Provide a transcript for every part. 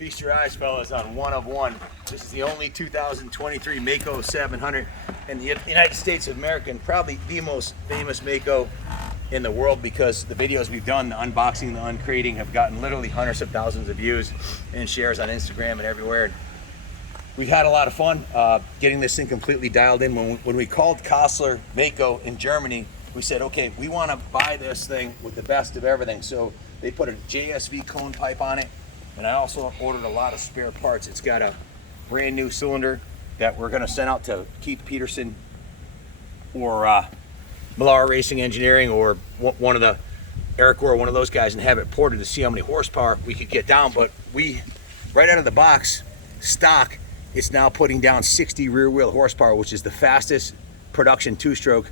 Feast your eyes, fellas, on one of one. This is the only 2023 Mako 700 in the United States of America, and probably the most famous Mako in the world, because the videos we've done, the unboxing, the uncrating, have gotten literally hundreds of thousands of views and shares on Instagram and everywhere. We've had a lot of fun getting this thing completely dialed in. When we called Kassler Mako in Germany, we said, okay, we want to buy this thing with the best of everything. So they put a JSV cone pipe on it, and I also ordered a lot of spare parts. It's got a brand new cylinder that we're going to send out to Keith Peterson or Millar Racing Engineering or one of the Eric or one of those guys, and have it ported to see how many horsepower we could get down. But we, right out of the box, stock, it's now putting down 60 rear wheel horsepower, which is the fastest production two-stroke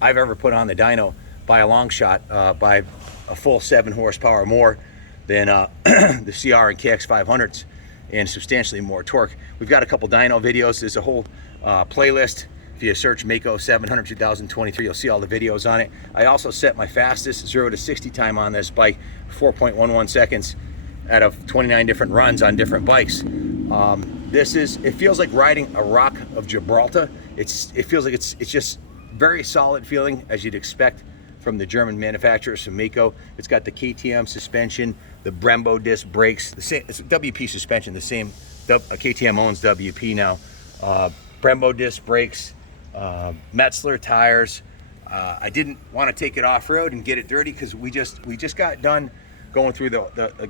I've ever put on the dyno by a long shot, by a full 7 horsepower more than the CR and KX 500s, and substantially more torque. We've got a couple dyno videos. There's a whole playlist. If you search Mako 700 2023, you'll see all the videos on it. I also set my fastest 0 to 60 time on this bike, 4.11 seconds out of 29 different runs on different bikes. It feels like riding a Rock of Gibraltar. It feels like it's just very solid feeling, as you'd expect from the German manufacturers, from Mako. It's got the KTM suspension, the Brembo disc brakes, the same, it's WP suspension, the same, KTM owns WP now. Brembo disc brakes, Metzler tires. I didn't want to take it off-road and get it dirty, because we just got done going through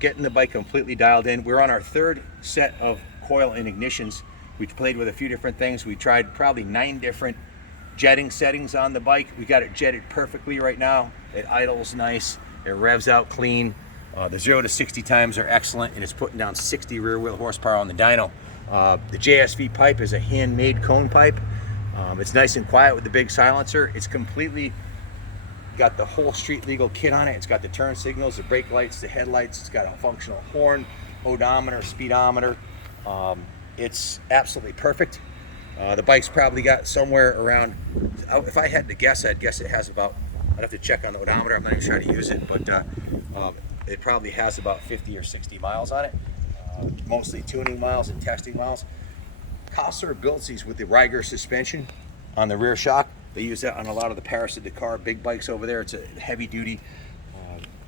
getting the bike completely dialed in. We're on our third set of coil and ignitions. We played with a few different things. We tried probably 9 different jetting settings on the bike. We got it jetted perfectly right now. It idles nice, it revs out clean. The 0 to 60 times are excellent, and it's putting down 60 rear wheel horsepower on the dyno. The JSV pipe is a handmade cone pipe. It's nice and quiet with the big silencer. It's completely got the whole street legal kit on it. It's got the turn signals, the brake lights, the headlights. It's got a functional horn, odometer, speedometer. It's absolutely perfect. The bike's probably got somewhere around, if I had to guess, I'd guess it has about, I'd have to check on the odometer, I'm not even trying to use it, but it probably has about 50 or 60 miles on it, mostly tuning miles and testing miles. Kassler builds these with the Riger suspension on the rear shock. They use that on a lot of the Paris to Dakar big bikes over there. It's a heavy duty,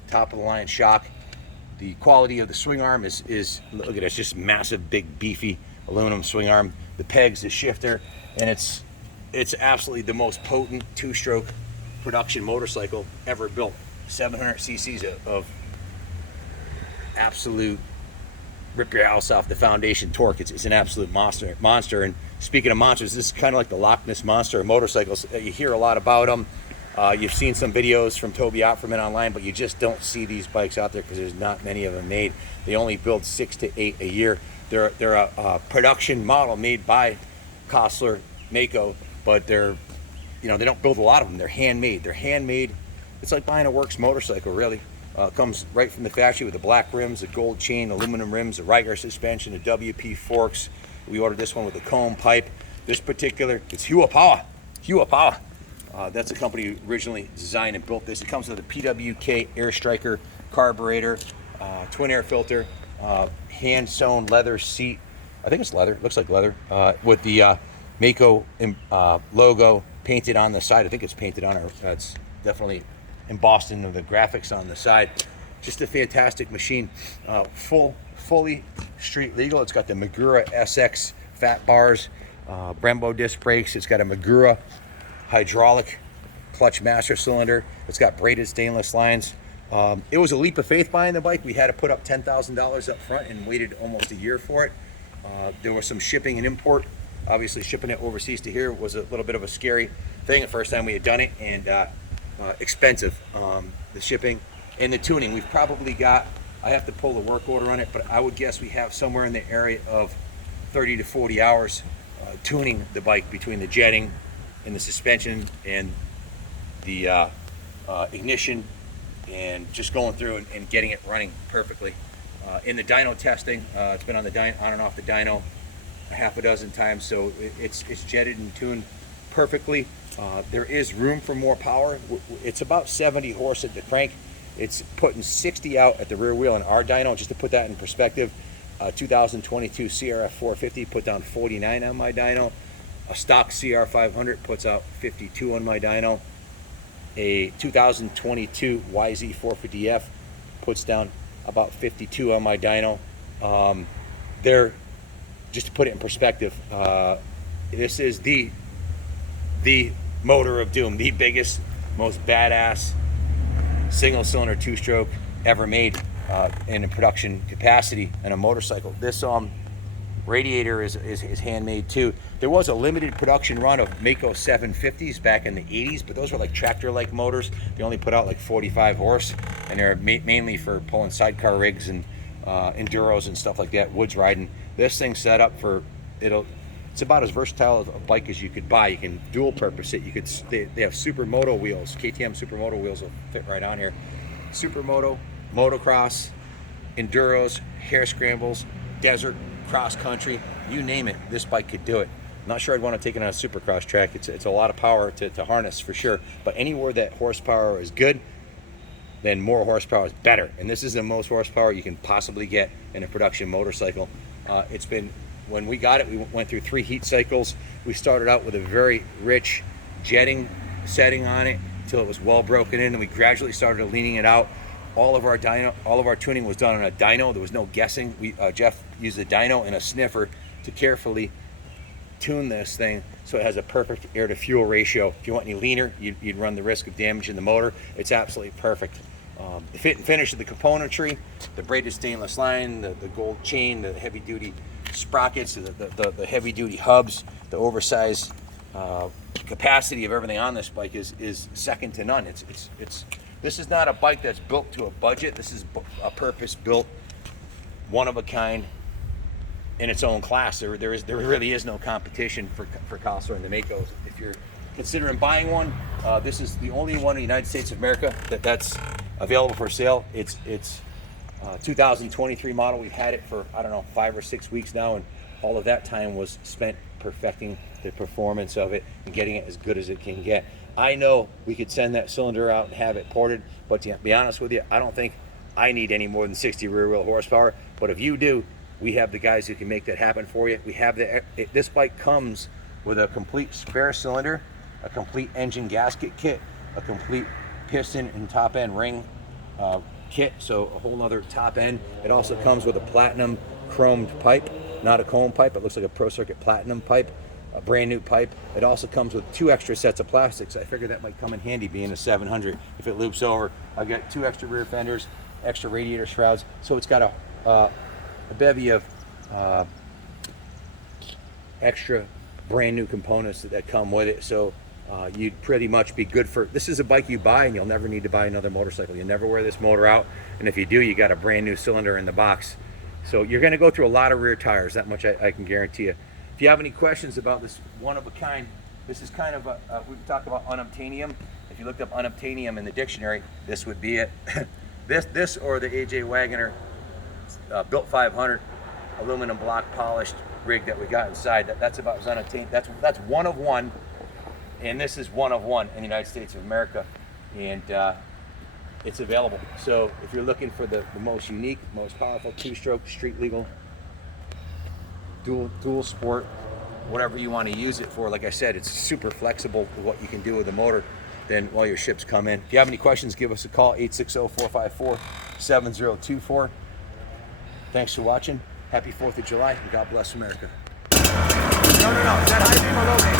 top of the line shock. The quality of the swing arm is look at it, it's just massive, big, beefy aluminum swing arm. The pegs, the shifter, and it's absolutely the most potent two-stroke production motorcycle ever built. 700 cc's of absolute rip your house off the foundation torque. It's an absolute monster. And speaking of monsters, this is kind of like the Loch Ness Monster of motorcycles. You hear a lot about them. You've seen some videos from Toby Opferman online, but you just don't see these bikes out there because there's not many of them made. They only build 6 to 8 a year. They're a production model made by Kassler Mako, but they don't build a lot of them. They're handmade. It's like buying a works motorcycle, really. Comes right from the factory with the black rims, the gold chain, aluminum rims, the Riger suspension, the WP forks. We ordered this one with the cone pipe. This particular, it's Huapawa. That's a company who originally designed and built this. It comes with a PWK Air Striker carburetor, twin air filter, hand sewn leather seat. I think it's leather, looks like leather, with the Mako logo painted on the side. I think it's painted on it's definitely embossed into the graphics on the side. Just a fantastic machine. Fully street legal. It's got the Magura SX fat bars, Brembo disc brakes. It's got a Magura hydraulic clutch master cylinder. It's got braided stainless lines. It was a leap of faith buying the bike. We had to put up $10,000 up front and waited almost a year for it. There was some shipping and import. Obviously, shipping it overseas to here was a little bit of a scary thing the first time we had done it, and expensive. The shipping and the tuning. We've probably got, I have to pull the work order on it, but I would guess we have somewhere in the area of 30 to 40 hours tuning the bike, between the jetting and the suspension and the ignition, and just going through and getting it running perfectly. In the dyno testing, it's been on and off the dyno a half a dozen times, so it's jetted and tuned perfectly. There is room for more power. It's about 70 horse at the crank. It's putting 60 out at the rear wheel in our dyno. Just to put that in perspective, 2022 CRF 450 put down 49 on my dyno. A stock CR 500 puts out 52 on my dyno. A 2022 YZ 450F puts down about 52 on my dyno. They're, just to put it in perspective, this is the motor of doom, the biggest, most badass single cylinder two-stroke ever made in a production capacity in a motorcycle. This radiator is handmade too. There was a limited production run of Mako 750s back in the 80s, but those were like tractor-like motors. They only put out like 45 horse, and they're mainly for pulling sidecar rigs and enduros and stuff like that, woods riding. This thing's set up for, it's about as versatile a bike as you could buy. You can dual purpose it. They have supermoto wheels. KTM supermoto wheels will fit right on here. Supermoto, motocross, enduros, hare scrambles, desert, cross country, you name it, this bike could do it. I'm not sure I'd want to take it on a supercross track. It's a lot of power to harness for sure, but anywhere that horsepower is good, then more horsepower is better. And this is the most horsepower you can possibly get in a production motorcycle. It's been, when we got it, we went through 3 heat cycles. We started out with a very rich jetting setting on it until it was well broken in, and we gradually started leaning it out. All of our tuning was done on a dyno. There was no guessing. Jeff used a dyno and a sniffer to carefully tune this thing so it has a perfect air to fuel ratio. If you want any leaner, you'd run the risk of damaging the motor. It's absolutely perfect. The fit and finish of the componentry, the braided stainless line, the gold chain, the heavy duty sprockets, the heavy duty hubs, the oversized capacity of everything on this bike is second to none. This is not a bike that's built to a budget. This is a purpose-built, one-of-a-kind in its own class. There really is no competition for Costco and the Makos. If you're considering buying one, this is the only one in the United States of America that's available for sale. It's 2023 model. We've had it for, I don't know, 5 or 6 weeks now, and all of that time was spent perfecting the performance of it and getting it as good as it can get. I know we could send that cylinder out and have it ported, but to be honest with you, I don't think I need any more than 60 rear wheel horsepower. But if you do, we have the guys who can make that happen for you. We have this bike comes with a complete spare cylinder, a complete engine gasket kit, a complete piston and top end ring kit, so a whole nother top end. It also comes with a platinum chromed pipe, not a cone pipe. It looks like a Pro Circuit platinum pipe. A brand new pipe. It also comes with 2 extra sets of plastics. I figured that might come in handy being a 700 if it loops over. I've got 2 extra rear fenders, extra radiator shrouds, so it's got a bevy of extra brand new components that come with it. So you'd pretty much be good for, this is a bike you buy and you'll never need to buy another motorcycle. You never wear this motor out, and if you do, you got a brand new cylinder in the box. So you're going to go through a lot of rear tires, that much I can guarantee you. If you have any questions about this one-of-a-kind, this is kind of we talk about unobtainium. If you looked up unobtainium in the dictionary, this would be it. this or the AJ Wagoner built 500 aluminum block polished rig that we got inside. That's about as unobtainium. That's one of one, and this is one of one in the United States of America, and it's available. So if you're looking for the most unique, most powerful two-stroke street legal dual sport, whatever you want to use it for, like I said, it's super flexible to what you can do with the motor. Then while your ships come in, if you have any questions, give us a call, 860-454-7024. Thanks for watching. Happy 4th of July, and God bless America. No, is that high beam or low beam?